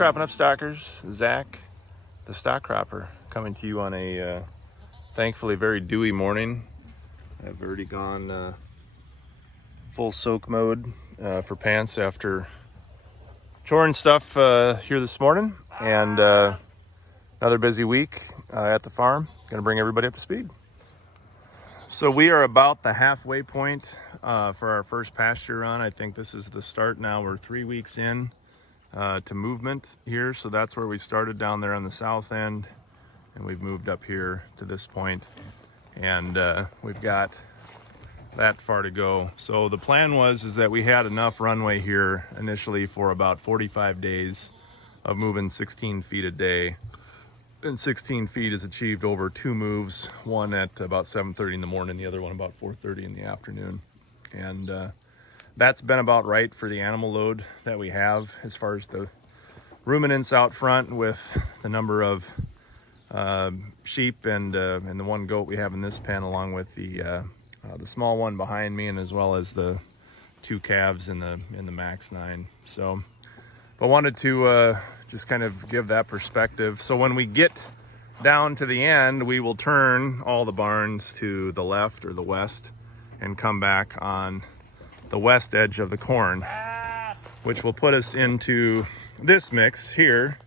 Cropping Up Stockers, Zach, the stock cropper, coming to you on a thankfully very dewy morning. I've already gone full soak mode for pants after choring stuff here this morning, and another busy week at the farm. Gonna bring everybody up to speed. So we are about the halfway point for our first pasture run. I think this is the start now. We're 3 weeks in to movement here. So that's where we started down there on the south end, and we've moved up here to this point, and we've got that far to go. So the plan is that we had enough runway here initially for about 45 days of moving 16 feet a day. And 16 feet is achieved over 2 moves, one at about 7:30 in the morning, the other one about 4:30 in the afternoon. And that's been about right for the animal load that we have as far as the ruminants out front, with the number of sheep and the one goat we have in this pen, along with the small one behind me, and as well as the 2 calves in the Max 9. So I wanted to just kind of give that perspective. So when we get down to the end, we will turn all the barns to the left or the west and come back on the west edge of the corn, which will put us into this mix here,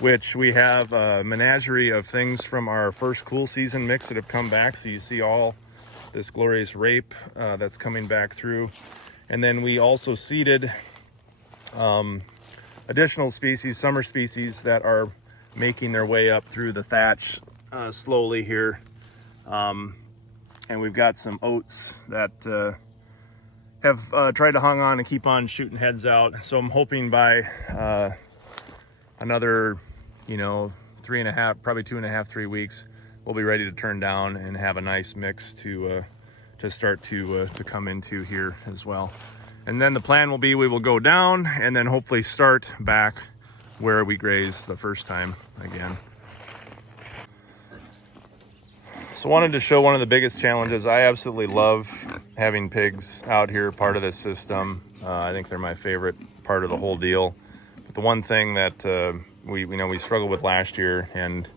which we have a menagerie of things from our first cool season mix that have come back. So you see all this glorious rape that's coming back through. And then we also seeded additional species, summer species, that are making their way up through the thatch slowly here. And we've got some oats that have tried to hang on and keep on shooting heads out. So I'm hoping by another, 3.5, probably 2.5, 3 weeks, we'll be ready to turn down and have a nice mix to start to come into here as well. And then the plan will be we will go down and then hopefully start back where we grazed the first time again. So wanted to show one of the biggest challenges. I absolutely love having pigs out here, part of this system. I think they're my favorite part of the whole deal. But the one thing that we struggled with last year and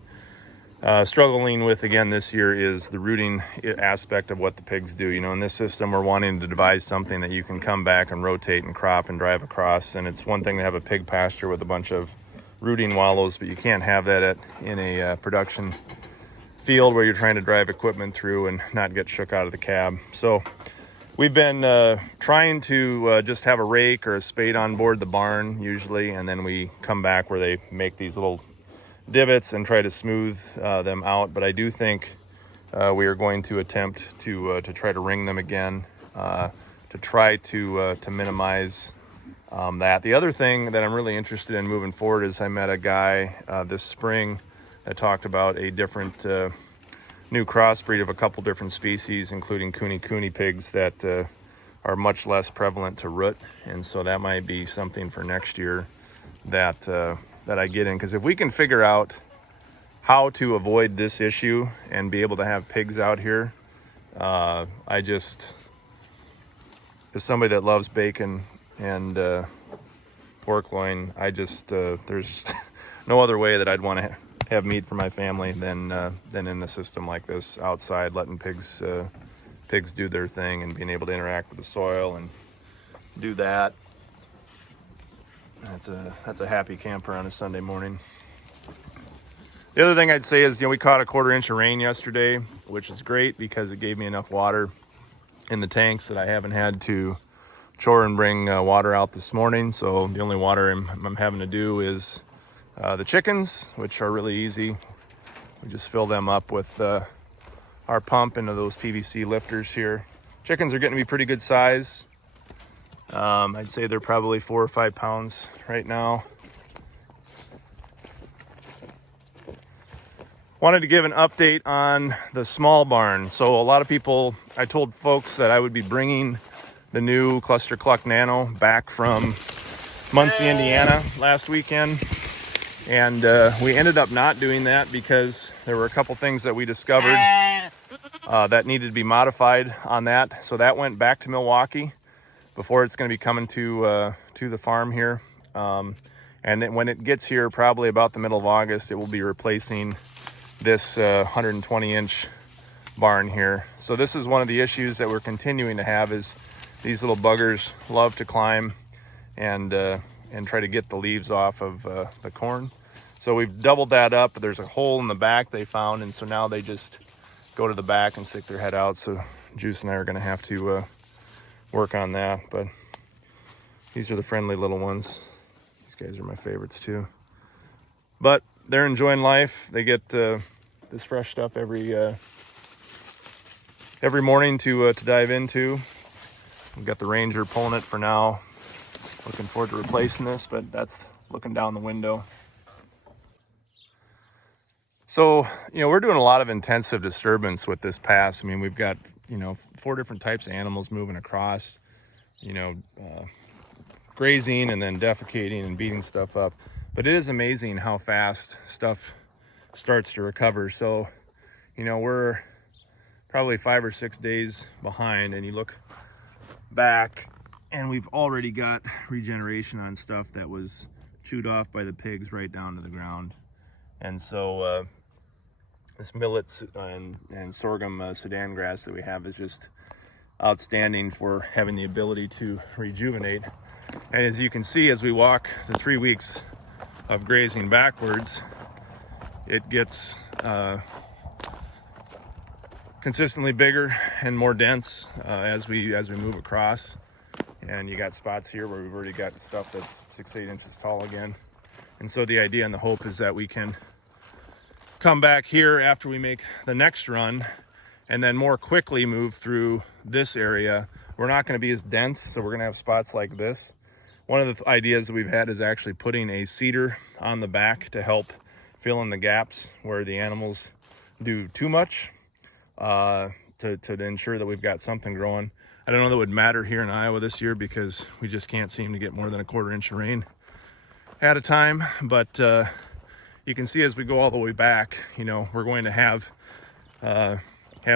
struggling with again this year is the rooting aspect of what the pigs do. In this system, we're wanting to devise something that you can come back and rotate and crop and drive across. And it's one thing to have a pig pasture with a bunch of rooting wallows, but you can't have that in a production field where you're trying to drive equipment through and not get shook out of the cab. So we've been trying to just have a rake or a spade on board the barn usually, and then we come back where they make these little divots and try to smooth them out. But I do think we are going to attempt to try to ring them again, to try to minimize that. The other thing that I'm really interested in moving forward is I met a guy this spring that talked about a different new crossbreed of a couple different species, including cooney pigs that are much less prevalent to root. And so that might be something for next year that I get in, because if we can figure out how to avoid this issue and be able to have pigs out here, as somebody that loves bacon and pork loin, there's no other way that I'd want to have meat for my family than in a system like this, outside, letting pigs do their thing and being able to interact with the soil and do that. That's a happy camper on a Sunday morning. The other thing I'd say is, we caught a 1/4 inch of rain yesterday, which is great because it gave me enough water in the tanks that I haven't had to chore and bring water out this morning. So the only water I'm having to do is the chickens, which are really easy. We just fill them up with our pump into those PVC lifters here. Chickens are getting to be pretty good size. I'd say they're probably 4 or 5 pounds right now. Wanted to give an update on the small barn. So a lot of people, I told folks that I would be bringing the new ClusterCluck Nano back from Muncie, Indiana last weekend. And we ended up not doing that because there were a couple things that we discovered that needed to be modified on that. So that went back to Milwaukee before it's going to be coming to the farm here. And when it gets here, probably about the middle of August, it will be replacing this 120-inch barn here. So this is one of the issues that we're continuing to have, is these little buggers love to climb and try to get the leaves off of the corn. So we've doubled that up. There's a hole in the back they found, and so now they just go to the back and stick their head out. So Juice and I are going to have to work on that. But these are the friendly little ones. These guys are my favorites too. But they're enjoying life. They get this fresh stuff every morning to dive into. We've got the Ranger pulling it for now. Looking forward to replacing this, but that's looking down the window. So, we're doing a lot of intensive disturbance with this pass. I mean, we've got, 4 different types of animals moving across, grazing and then defecating and beating stuff up. But it is amazing how fast stuff starts to recover. So, we're probably 5 or 6 days behind, and you look back and we've already got regeneration on stuff that was chewed off by the pigs right down to the ground. And so this millet and sorghum Sudan grass that we have is just outstanding for having the ability to rejuvenate. And as you can see, as we walk the 3 weeks of grazing backwards, it gets consistently bigger and more dense as we move across. And you got spots here where we've already got stuff that's 6-8 inches tall again. And so the idea and the hope is that we can come back here after we make the next run and then more quickly move through this area. We're not going to be as dense, so we're going to have spots like this. One of the ideas that we've had is actually putting a cedar on the back to help fill in the gaps where the animals do too much, to ensure that we've got something growing. I don't know that it would matter here in Iowa this year because we just can't seem to get more than a 1/4 inch of rain at a time. But you can see as we go all the way back, we're going to have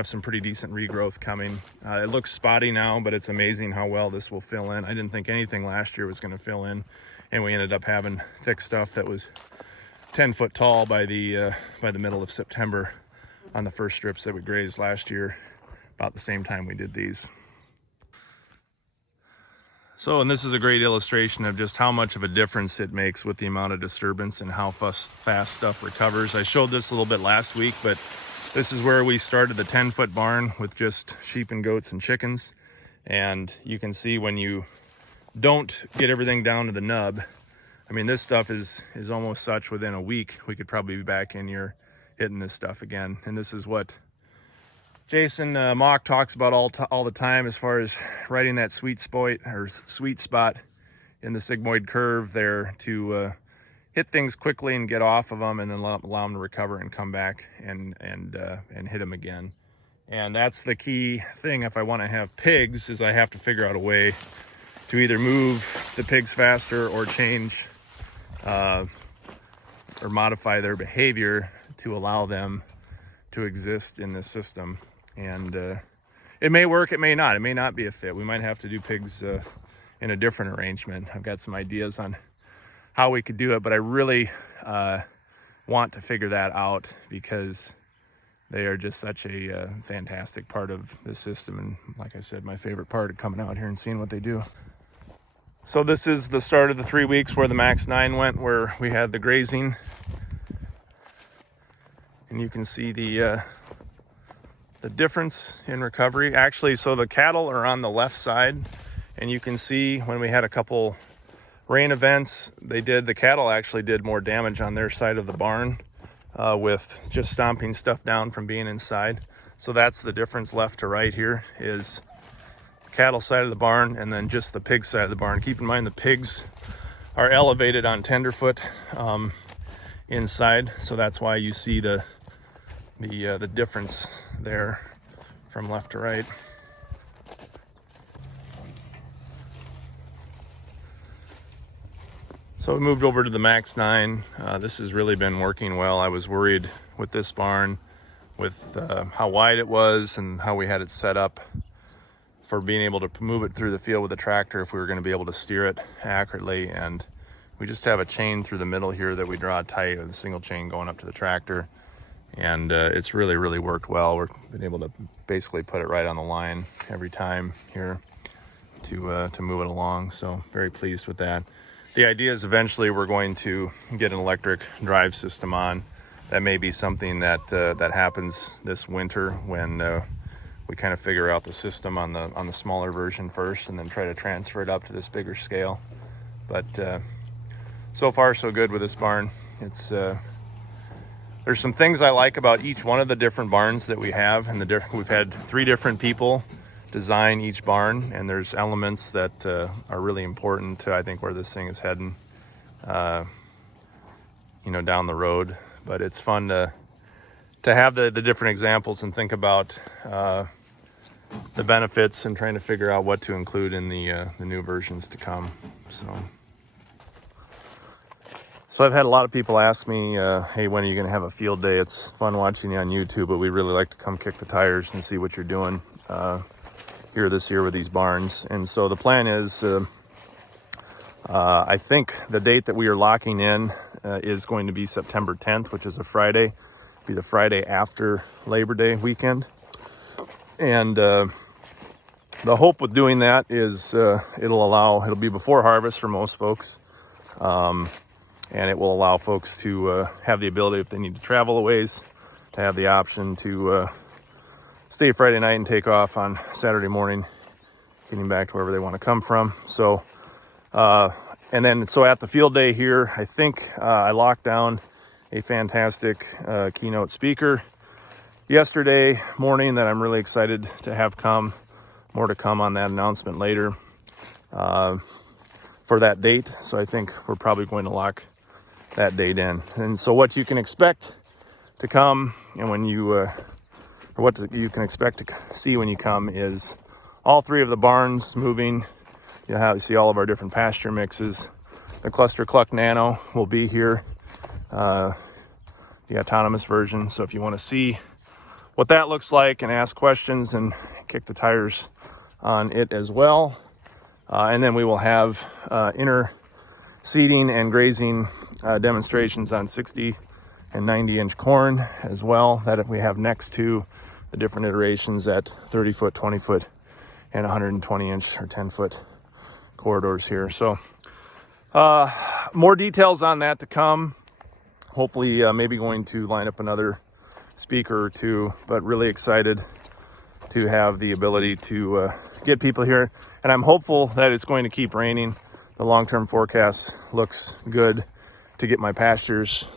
some pretty decent regrowth coming. It looks spotty now, but it's amazing how well this will fill in. I didn't think anything last year was going to fill in, and we ended up having thick stuff that was 10 foot tall by the middle of September on the first strips that we grazed last year, about the same time we did these. So, and this is a great illustration of just how much of a difference it makes with the amount of disturbance and how fast stuff recovers. I showed this a little bit last week, but this is where we started the 10-foot barn with just sheep and goats and chickens. And you can see when you don't get everything down to the nub, I mean, this stuff is almost such within a week, we could probably be back in here hitting this stuff again. And this is what Jason Mock talks about all the time as far as riding that sweet spot in the sigmoid curve there to hit things quickly and get off of them, and then allow them to recover and come back and hit them again. And that's the key thing. If I want to have pigs, is I have to figure out a way to either move the pigs faster or change or modify their behavior to allow them to exist in this system. And it may work, it may not. It may not be a fit. We might have to do pigs in a different arrangement. I've got some ideas on how we could do it, but I really want to figure that out because they are just such a fantastic part of this system. And like I said, my favorite part of coming out here and seeing what they do. So this is the start of the 3 weeks where the Max 9 went, where we had the grazing. And you can see the difference in recovery. Actually, so the cattle are on the left side, and you can see when we had a couple rain events, the cattle actually did more damage on their side of the barn with just stomping stuff down from being inside. So that's the difference left to right here, is the cattle side of the barn and then just the pig side of the barn. Keep in mind the pigs are elevated on tenderfoot inside, so that's why you see the difference there from left to right. So we moved over to the Max 9. This has really been working well. I was worried with this barn with how wide it was and how we had it set up for being able to move it through the field with a tractor, if we were going to be able to steer it accurately. And We just have a chain through the middle here that we draw tight with a single chain going up to the tractor. And it's really worked well. We've been able to basically put it right on the line every time here to move it along. So very pleased with that. The idea is eventually we're going to get an electric drive system on. That may be something that that happens this winter when we kind of figure out the system on the smaller version first, and then try to transfer it up to this bigger scale. But so far so good with this barn. It's there's some things I like about each one of the different barns that we have, and we've had 3 different people design each barn, and there's elements that are really important to, I think, where this thing is heading, you know, down the road. But it's fun to have the different examples and think about the benefits and trying to figure out what to include in the new versions to come. So I've had a lot of people ask me, hey, when are you going to have a field day? It's fun watching you on YouTube, but we really like to come kick the tires and see what you're doing here this year with these barns. And so the plan is, I think the date that we are locking in is going to be September 10th, which is a Friday. It'll be the Friday after Labor Day weekend. And the hope with doing that is it'll be before harvest for most folks. And it will allow folks to have the ability, if they need to travel a ways, to have the option to stay Friday night and take off on Saturday morning, getting back to wherever they want to come from. So, and then so at the field day here, I think I locked down a fantastic keynote speaker yesterday morning that I'm really excited to have come. More to come on that announcement later for that date. So I think we're probably going to lock that date in. And so what you can expect to come, and when you or what you can expect to see when you come, is all 3 of the barns moving. You see all of our different pasture mixes. The ClusterCluck Nano will be here, the autonomous version. So if you want to see what that looks like and ask questions and kick the tires on it as well. And then we will have inner seeding and grazing demonstrations on 60 and 90-inch corn as well, that we have next to the different iterations at 30-foot, 20-foot, and 120-inch or 10-foot corridors here. So more details on that to come. Hopefully maybe going to line up another speaker or 2, but really excited to have the ability to get people here. And I'm hopeful that it's going to keep raining. The long-term forecast looks good to get my pastures,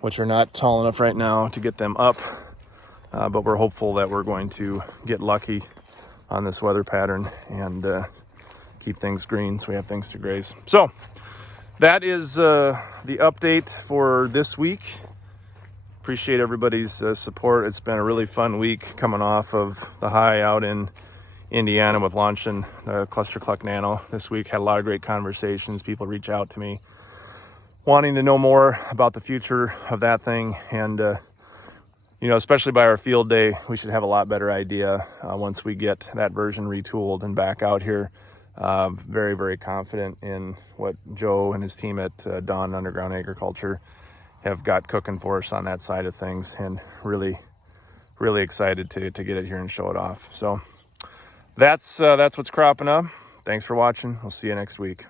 which are not tall enough right now, to get them up. But we're hopeful that we're going to get lucky on this weather pattern and keep things green so we have things to graze. So that is the update for this week. Appreciate everybody's support. It's been a really fun week coming off of the high out in Indiana with launching the ClusterCluck Nano this week. Had a lot of great conversations. People reach out to me wanting to know more about the future of that thing. And, you know, especially by our field day, we should have a lot better idea once we get that version retooled and back out here. Very confident in what Joe and his team at Dawn Underground Agriculture have got cooking for us on that side of things, and really excited to get it here and show it off. So that's what's cropping up. Thanks for watching. We'll see you next week.